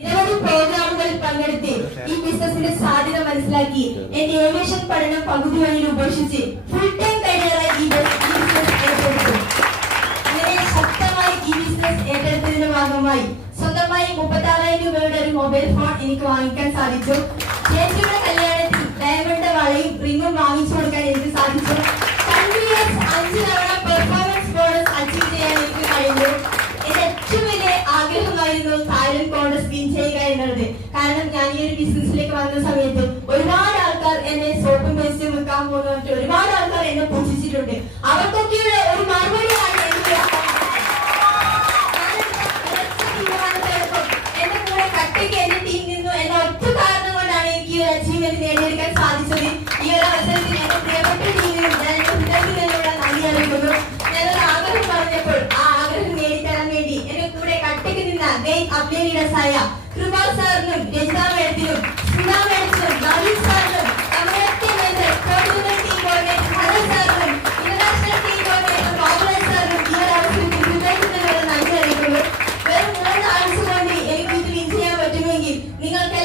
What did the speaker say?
നിരവധി പ്രോഗ്രാമുകളിൽ പങ്കെടുത്ത് ഈ ബിസിനസിന്റെ സാധ്യത മനസ്സിലാക്കി എന്റെ ഏവിയേഷൻ പഠനം പകുതി വഴിയിൽ ഉപേക്ഷിച്ച് ഫുൾ ടൈം കരിയറായി ഈ ബിസിനസ് ഏറ്റെടുത്തു. അങ്ങനെ ശക്തമായി ഈ ബിസിനസ് ഏറ്റെടുത്തതിന്റെ ഭാഗമായി സ്വന്തമായി 36,000 രൂപയുടെ ഒരു മൊബൈൽ ഫോൺ എനിക്ക് വാങ്ങിക്കാൻ സാധിച്ചു. ചേച്ചിയുടെ കല്യാണത്തിൽ ഡയമണ്ട് വളയും റിങ്ങും വാങ്ങിച്ചു കൊടുക്കാൻ എനിക്ക് സാധിച്ചു. 5 തവണ പെർഫോമൻസ് ബോണസ് അച്ചീവ് ചെയ്യാൻ എനിക്ക് കഴിഞ്ഞു. എന്റെ ഏറ്റവും വലിയ ആഗ്രഹമായിരുന്നു തായ്ലൻഡ് കോൺഗ്രസ് വിൻ ചെയ്യുക എന്നുള്ളത്. കാരണം ഞാൻ ഈ ഒരു ബിസിനസ്സിലേക്ക് വന്ന സമയത്ത് ഒരുപാട് ആൾക്കാർ എന്നെ സോപ്പും പേസ്റ്റും വെക്കാൻ പോകുന്ന ഒരുപാട് ആൾക്കാർ എന്നെ പൂജിച്ചിട്ടുണ്ട്. അവർക്കൊക്കെയുള്ള ഒരു മറുപടിയാണ് എനിക്ക് എന്റെ കൂടെ കട്ടയ്ക്ക് എന്റെ ടീം നിന്നു എന്ന ഒറ്റ കാരണം കൊണ്ടാണ് എനിക്ക് ഈ ഒരു അച്ചീവ്മെന്റ് നേടിയെടുക്കാൻ സാധിച്ചത്. ഈ ഒരു അവസരത്തിൽ എന്റെ പ്രിയപ്പെട്ട ടീമിനും ഞാൻ ഹൃദയത്തിലുള്ള നന്ദി അറിയിക്കുന്നു. ഞാനൊരു ആഗ്രഹം പറഞ്ഞപ്പോൾ ആ ആഗ്രഹം നേടിത്തരാൻ വേണ്ടി എന്റെ കൂടെ കട്ടയ്ക്ക് നിന്ന ഗ്രേറ്റ് അപ്ഡേറ്റ് ലീഡേഴ്സായ കൃപാ സാറിനും രജിത മേഡത്തിനും സുധാ മേഡത്തിനും നവീൻ സാറിനും നമ്മുടെ ടീം കോർഡിനേറ്റർ ഹലോ സാറിനും ഇന്റർനാഷണൽ ടീം കോർഡിനേറ്റർ ബാബുരാജ് സാറിനും ഈ ഒരു അവസരത്തിൽ ഹൃദയത്തിലുള്ള നന്ദി അറിയിക്കുന്നു. വെറും 3 ആഴ്ച കൊണ്ട് എനിക്ക് ഇത് വിൻ ചെയ്യാൻ പറ്റുമെങ്കിൽ നിങ്ങൾക്ക്